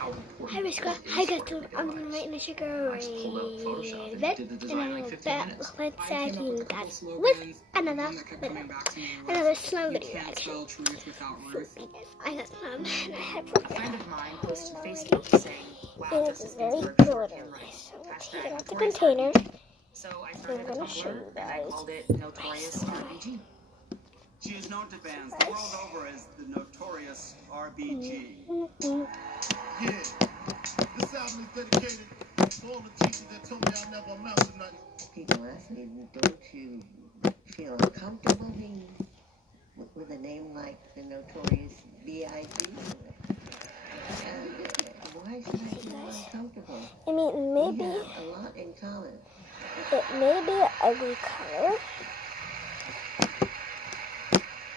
how important. Hi, Miska. Hi, Gaston. I'm gonna write in the sugar red, and I'm gonna bet let's say you guys with another slow video. Actually, I got some, and I have A friend of mine posted to Facebook saying, "Wow, it's very good. So let's take it out the container. So I started a Tumblr and I called it Notorious RBG. She is known to fans the world over as the Notorious RBG. Yeah, this album is dedicated to all the teachers that told me I never amount to nothing. People ask me, don't you feel uncomfortable being with a name like the Notorious B.I.G.? Why should I feel uncomfortable? I mean, maybe we have a lot in common. it may be an ugly color.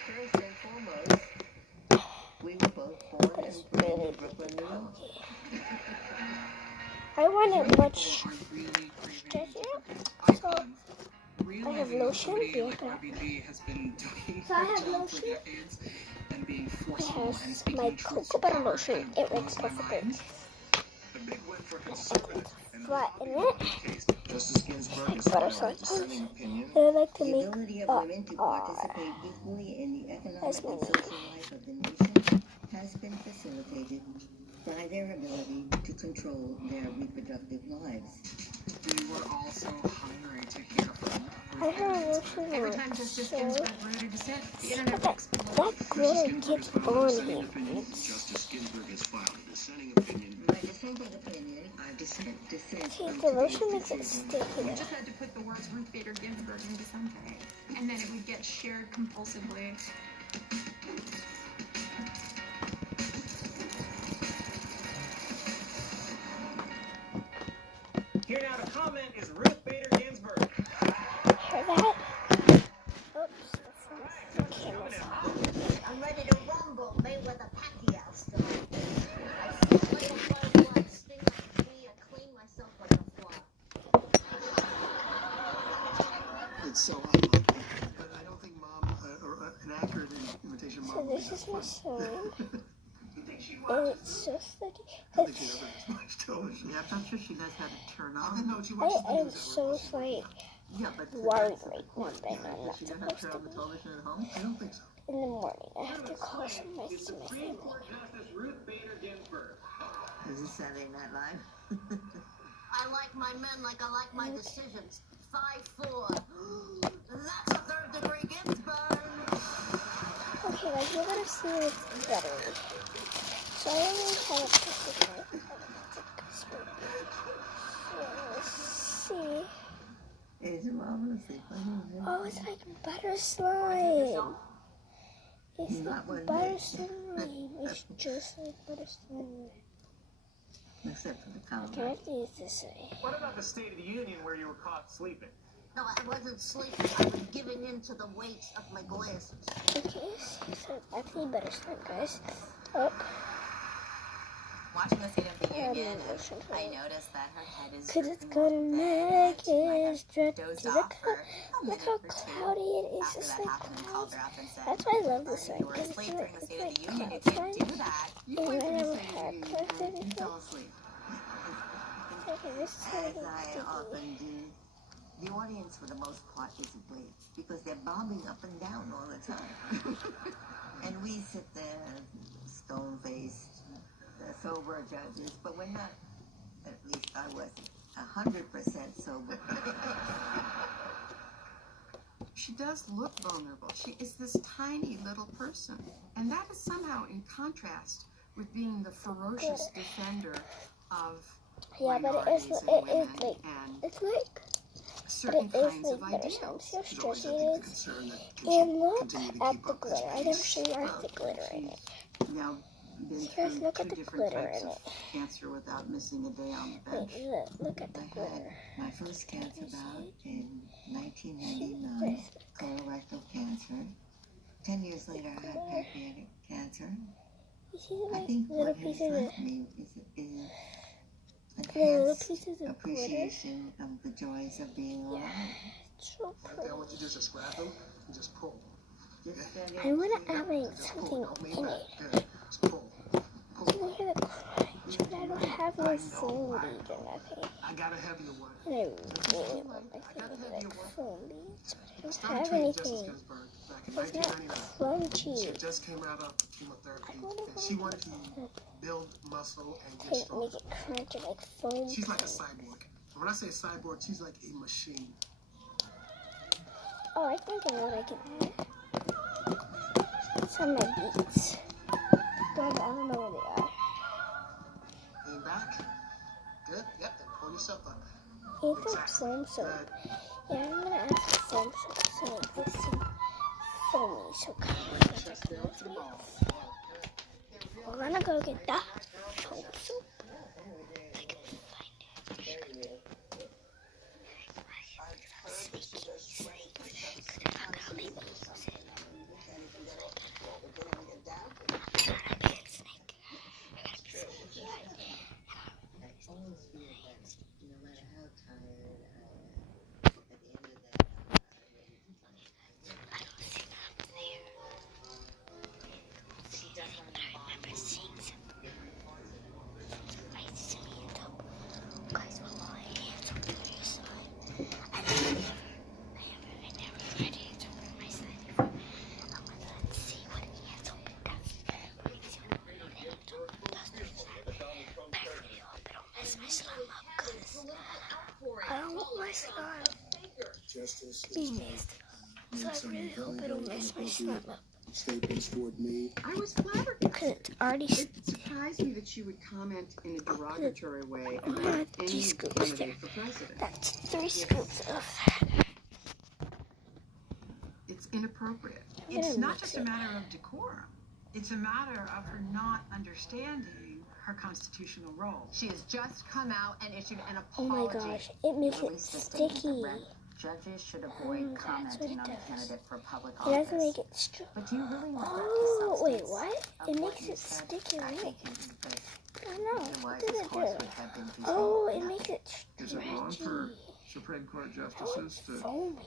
First and foremost, we were both born and bred in Brooklyn, New York. I want it much stretchier, so I have lotion. So I have lotion. I have my cocoa butter lotion. It works perfectly. Flat in it. Butter sauce. I like to make that's my name. Of the nation has been facilitated by their ability to control their reproductive lives. We were also hungry to hear from I heard lotion every time Justice Ginsburg wrote a dissent, the internet that glitter gets on me. Justice Ginsburg has filed a dissenting opinion. My dissenting opinion, I dissent See, the lotion makes it sticky. We just had to put the words Ruth Bader Ginsburg in dissente, and then it would get shared compulsively. Here now to comment is Ruth Bader Ginsburg. Hear that? Oops, the camera's off. I'm ready to rumble, Mayweather Pacquiao style. I sweat like a butterfly, sting like a bee, I clean myself like a fly. It's so unlikely, but I don't think Mom, or an accurate imitation So Mom. this is my sign. And it's so sticky. I think she never watched television. Yeah, I'm not sure she knows how to turn I didn't on. know she watches I the am news so every Yeah, but worried right now that I'm does not she know how to supposed turn to on the be. television at home? I don't think so. In the morning, I have to call somebody to my Supreme family. Court Justice Ruth Bader Ginsburg. Is this Saturday Night Live? I like my men like I like my decisions. 5-4. That's a third-degree Ginsburg. Okay, guys, you're gonna see it's better. So I only have a plastic knife. So let's see. Is Mom asleep? Oh, it's like butter slime. It's like butter slime. It's just like butter slime. Except for the I color. can have to use this way. What about the State of the Union where you were caught sleeping? No, I wasn't sleeping. I was giving in to the weights of my glasses. Okay, so it's actually butter slime, guys. Oh. Watching the State of the Yeah, Union, lotion for I it. noticed that her head is Cause it's drooping gonna a little make bit. I it drip. dozed Look off for how, a look minute how or two. cloudy it is. After It's that like happened, I called clouds. her up and said, That's why I love this one. you were Because asleep it's during the like, State of the it's Union. You like can't clouds. do that. And I never had And perfect. fell asleep. Okay, this is how As it I gets often do. The audience, for the most part, is awake because they're bobbing up and down all the time. And we sit there, stone-faced, sober judges, but we're not, at least I wasn't, 100% sober. She does look vulnerable. She is this tiny little person. And that is somehow in contrast with being the ferocious defender of Yeah, but it is minorities and like, women and it's like, certain but it is kinds of like butter ideals. slime. See how She's always, stretchy I it think, the is? concern that And look continue to at keep the up this glitter. I never pace. show you the glitter in it. Now, been See, guys, through look two at the different glitter types in of it. cancer without missing a day on the bench. Wait, look at the I had glitter. my first cancer bout in See 1999, this? colorectal cancer. 10 years later, I had pancreatic cancer. You see I the think little what has pieces of left me is the little enhanced pieces of glitter? appreciation of the joys of being alive. It's so pretty. Then what you do is just grab them and just pull. I want to add something Don't lean in back. it. Good. Just pull. You can hear the crunch of that. more foam beads or nothing. I got a heavier one. And I really want my favorite like foam beads, but I don't have anything. It's not crunchy. She just came out of chemotherapy, and she wanted to build muscle and get Can't strong. make it crunchy like foam. She's like a cyborg. When I say cyborg, she's like a machine. Oh, I think I know what I can add. It's on my beats. But I don't know where they are. Lean back. Good. Yep. And pull yourself up. Need some foam soap. Yeah, I'm gonna add some foam soap so it makes it foamy. So Chest down to the ball. we're gonna go get the foam soap. I can find it. I don't want my slime being missed, so I really hope it'll mess my slime up. Statements toward me. I was flabbergasted. Because it's already It surprised me that you would comment in a derogatory way about any G scoops there. candidate for president. That's 3 scoops of It's inappropriate. It's not just a matter of decorum. It's a matter of her not understanding her constitutional role. She has just come out and issued an Oh my apology. gosh, it makes it Released a statement that sticky. read, judges should avoid that's commenting what on it a candidate for public It doesn't office. make it strong. But do you really want Oh, the wait, substance what? of It what makes you it said? sticky, I right? think because I don't know. What otherwise does this it course do? would have been Oh, resolved. it makes it Is it wrong for stretchy. Supreme Court justices to Foamy.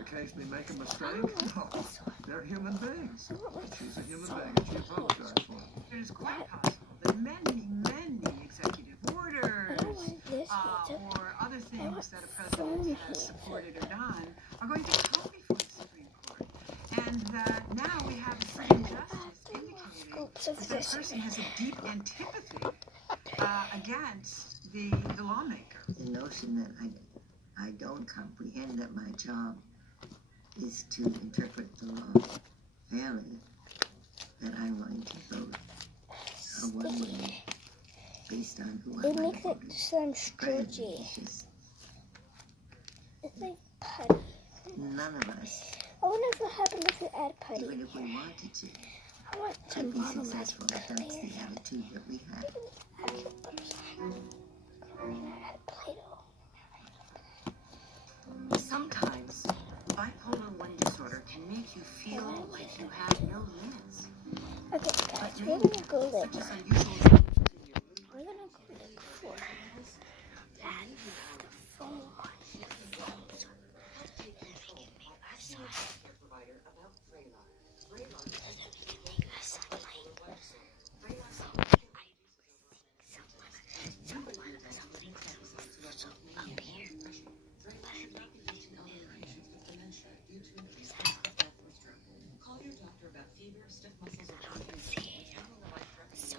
occasionally make a mistake? I don't No, like this one. they're human beings. I don't like She's a human foamy. being, and she apologized for it. It is quite possible that many executive I orders don't want this one. or other things that a president has supported or done are going to come before the Supreme Court. And that now we have a sitting justice indicating Scoops of that that this. person has a deep antipathy against the lawmaker. The notion that I don't comprehend that my job is to interpret the law fairly, that I'm going to vote one way based on who I It might makes vote it sound stretchy. It's just It's like putty. none of us, I wonder if what happens if you add putty. even if we wanted to, I want to could be model my successful if that's clear. the attitude that we have. Add Play-Doh. Sometimes bipolar 1 disorder can make you feel like you have no limits. Okay, guys, we're gonna go look. Such as unusual We're gonna go look for that the foam one. The foam one. And we can make our slime. So that we can make our slime like something up here. But I think we Call your doctor about fever, stiff muscles, or I don't see it. So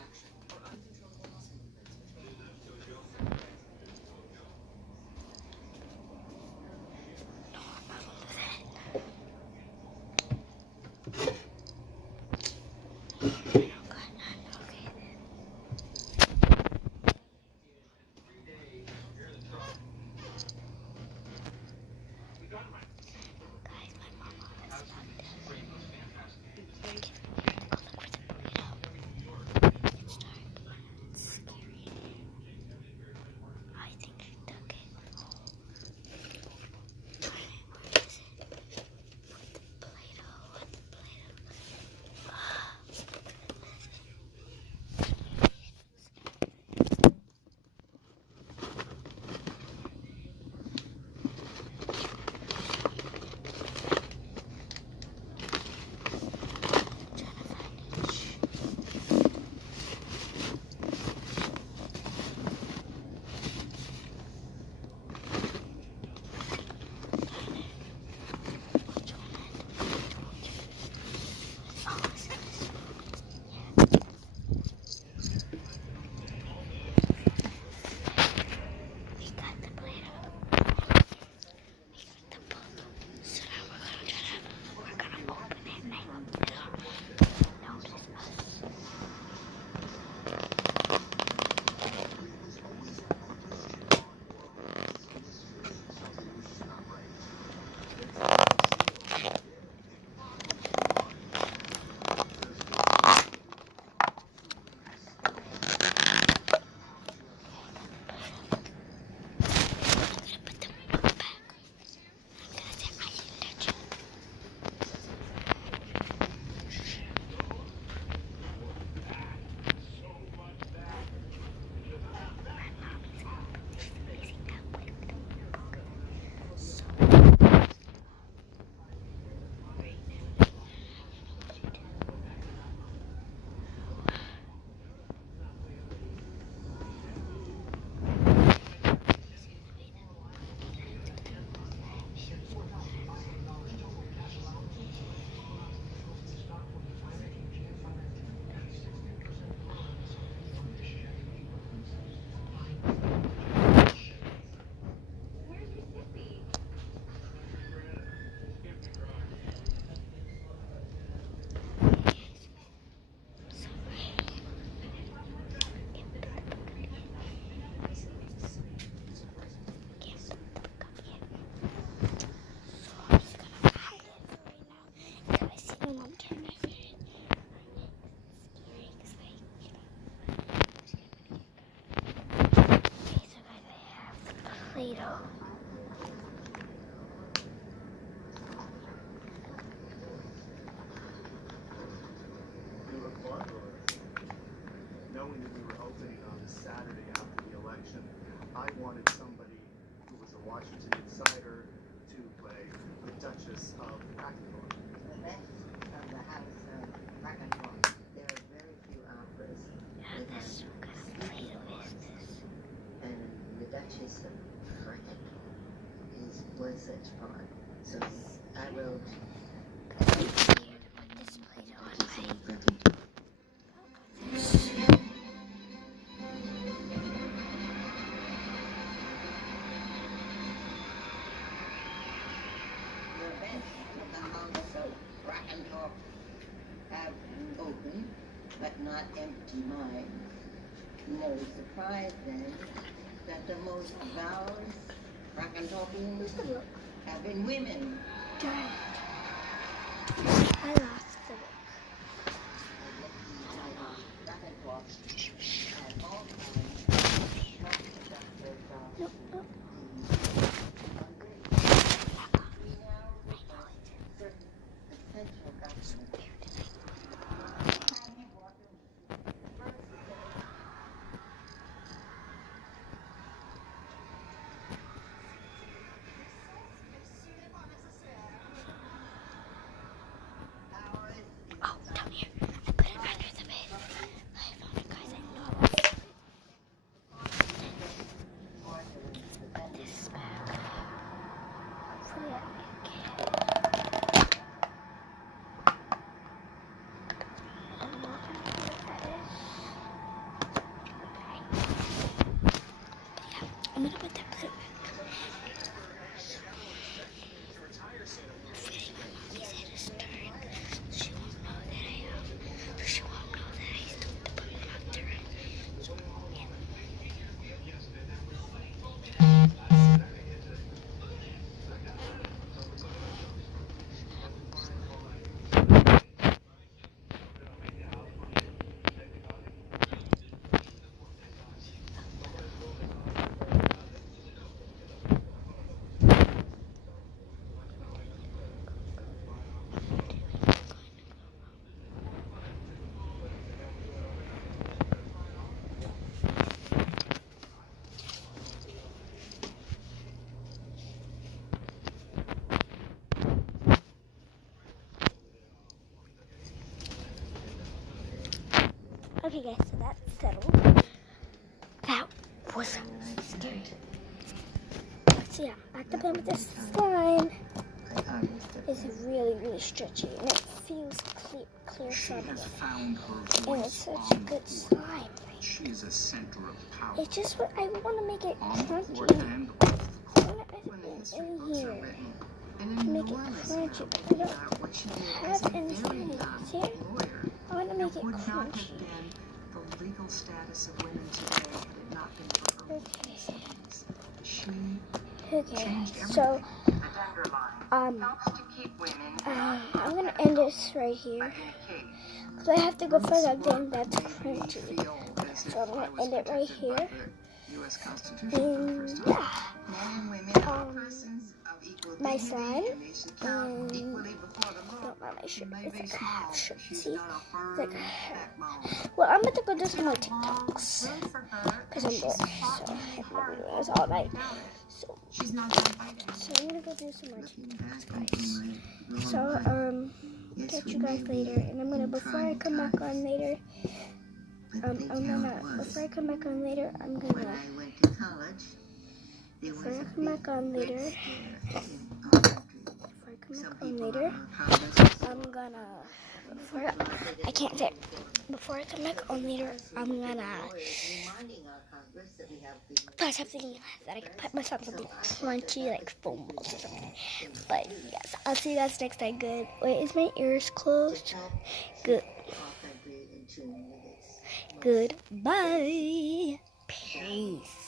You look marvelous. Knowing that we were opening on the Saturday after the election, I wanted somebody who was a Washington insider to play the Duchess of Rackenthorpe. The best of the house of Rackenthorpe. There are very few operas that have speaking parts. And the Duchess of Rackenthorpe was such part. So I wrote. Have open, but not empty mind. No surprise then that the most valorous Rackenthorpians have been women. Darn it. I lost the book. Nope, nope. Oh, down here. I put it under the bed. I found it, guys. I know this bag. Hopefully I can. I'm not gonna know what that is. Okay. Yeah, I'm gonna put that blue. Okay guys, so that's settled. That was scary. So yeah, back to playing with this slime. It's really, really stretchy and it feels clear from it. And it's such a good slime. She is a center of power. It's just what I want to make it crunchy. And I want everything in here to make it crunchy. I don't have anything here. I want to make it crunchy. The legal status of women today had it not been for her in the 70s. She changed everything. So, helps to keep women I'm going to end this right here. Because I have to go further, then that's crunchy. So I'm going to end it right here. And yeah. My slime. Don't mind my shirt. It's like a half shirt. See? It's like a half. Well, I'm going to go do some more TikToks. Because I'm bored. So I'm going to do this all night. So I'm going to go do some more TikToks, guys. So, catch you guys later. And I'm going to, before I come back on later, before I come back on later, I'm gonna I can't say it. Before I come back on later, I'm gonna put something that I can put myself something crunchy, like foam balls or something. But yes, I'll see you guys next time. Good. Wait, is my ears closed? Good. Goodbye. Peace.